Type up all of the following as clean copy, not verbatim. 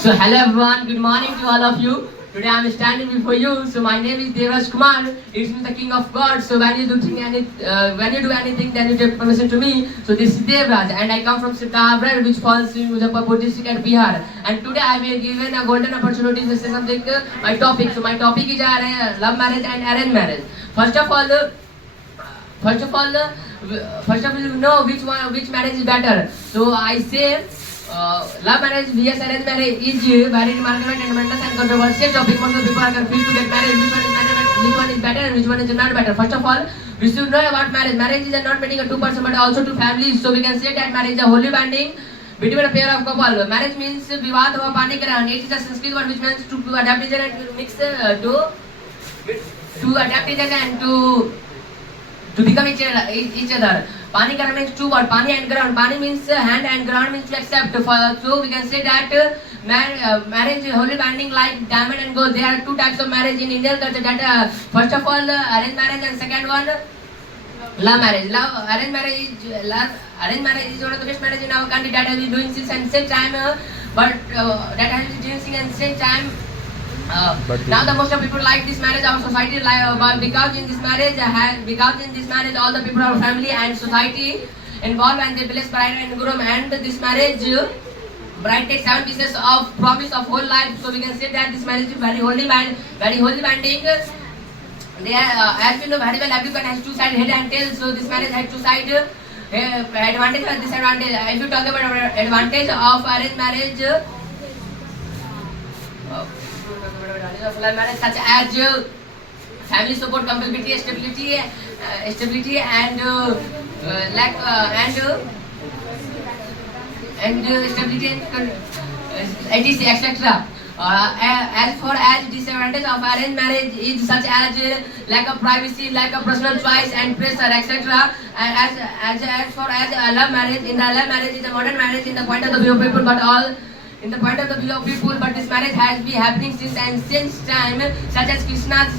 So hello everyone, good morning to all of you. Today I am standing before you. So my name is Devraj Kumar. It's me, the King of God. So when you do anything, then you take permission to me. So this is Devraj, and I come from Sitahavra, which falls in Muzaffarpur district at Bihar. And today I will given a golden opportunity to say something. My topic. So my topic is love marriage and arranged marriage. First of all, you know which marriage is better. So I say. Love marriage vs arranged marriage is very remarkable and momentous and controversial topic. Most of the people are confused to get married. Which one is better and which one is not better. First of all, we should know about marriage. Marriage is not between a two person but also two families. So we can say that marriage is a holy binding between a pair of couple. Marriage means vivaad hua pani karan. It is a Sanskrit word which means to adapt each other and to mix to adapt each other and to become each other. Pani karan means two words, pani and ground. Pani means hand and ground means to accept. So we can say that marriage is holy binding like diamond and gold. There are two types of marriage in Indian culture. That first of all arranged marriage and second one love marriage. Arranged marriage is one of the best marriage in our country that has been doing since and same time. Now the most of people like this marriage. Our society because in this marriage all the people are family and society involved and they bless bride and groom, and this marriage bride takes 7 pieces of promise of whole life. So we can say that this marriage is very holy binding. They are, as you know very well, everyone has two sides, head and tail. So this marriage has two sides, advantage and disadvantage. If you talk about advantage of arranged marriage, such as family support, compatibility, stability and stability and etc. As far as disadvantage of arranged marriage is such as lack of privacy, lack of personal choice and pressure, etc. As far as love marriage, in the love marriage is a modern marriage in the point of the view of people, but this marriage has been happening since ancient time, such as Krishna's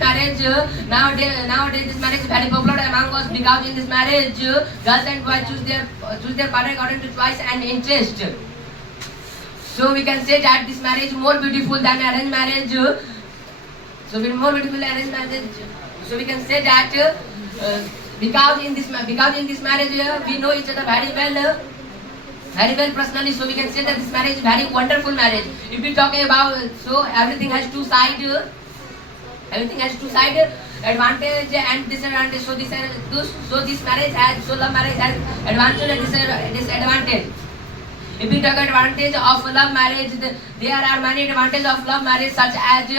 marriage. Nowadays this marriage is very popular among us because in this marriage girls and boys choose their partner according to choice and interest. So we can say that this marriage is more beautiful than arranged marriage. So we can say that because in this marriage we know each other very well personally. So we can say that this marriage is very wonderful marriage. If we talk about, so everything has two sides, advantage and disadvantage. So this marriage has, love marriage has advantage and disadvantage. If we talk about advantage of love marriage, there are many advantages of love marriage such as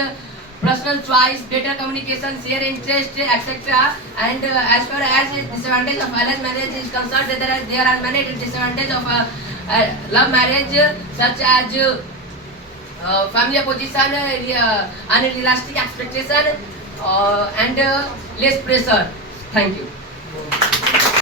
personal choice, better communication, share interest, etc. And as far as disadvantage of arranged marriage is concerned, there are many disadvantages of love marriage such as family position, unrealistic expectation, and less pressure. Thank you.